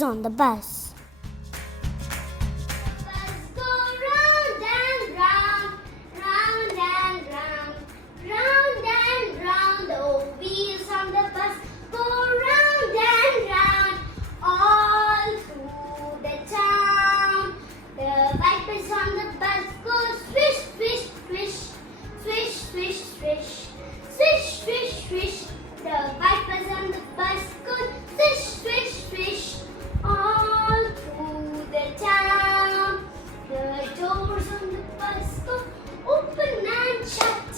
babies on the bus. Bus go round and round, round and round, round and round. The wheels on the bus go round and round, all through the town. The wipers on the bus go swish, swish, swish, swish, swish, swish, swish, swish, swish. The wipers on the bus go swish, swish, swish, all through the town. The doors on the bus go open and shut,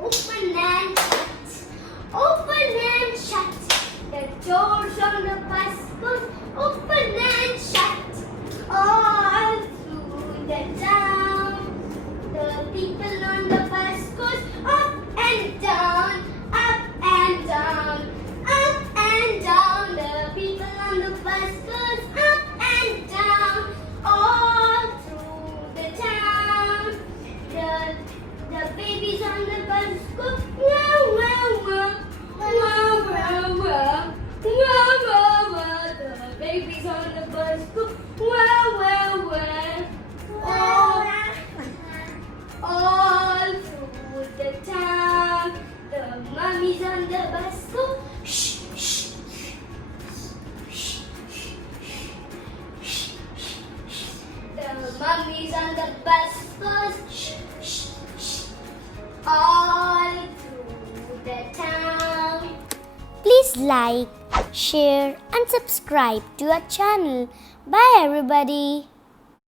open and shut, open and shut. The doors on the bus go open and shut, all through the town. The people on the bus goes up and down, up and down, up and down. The people on the bus goes up and down, all through the town. The babies on the bus go wow wow wow, wow wow wow, wow wow wow. The babies on the bus go wow wow wow, all through the town. The mummies on the bus go shh, shh, shh, shh, shh, shh. The mummies on the bus goes shh, shh, shh, all through the town. Please like, share and subscribe to our channel. Bye everybody.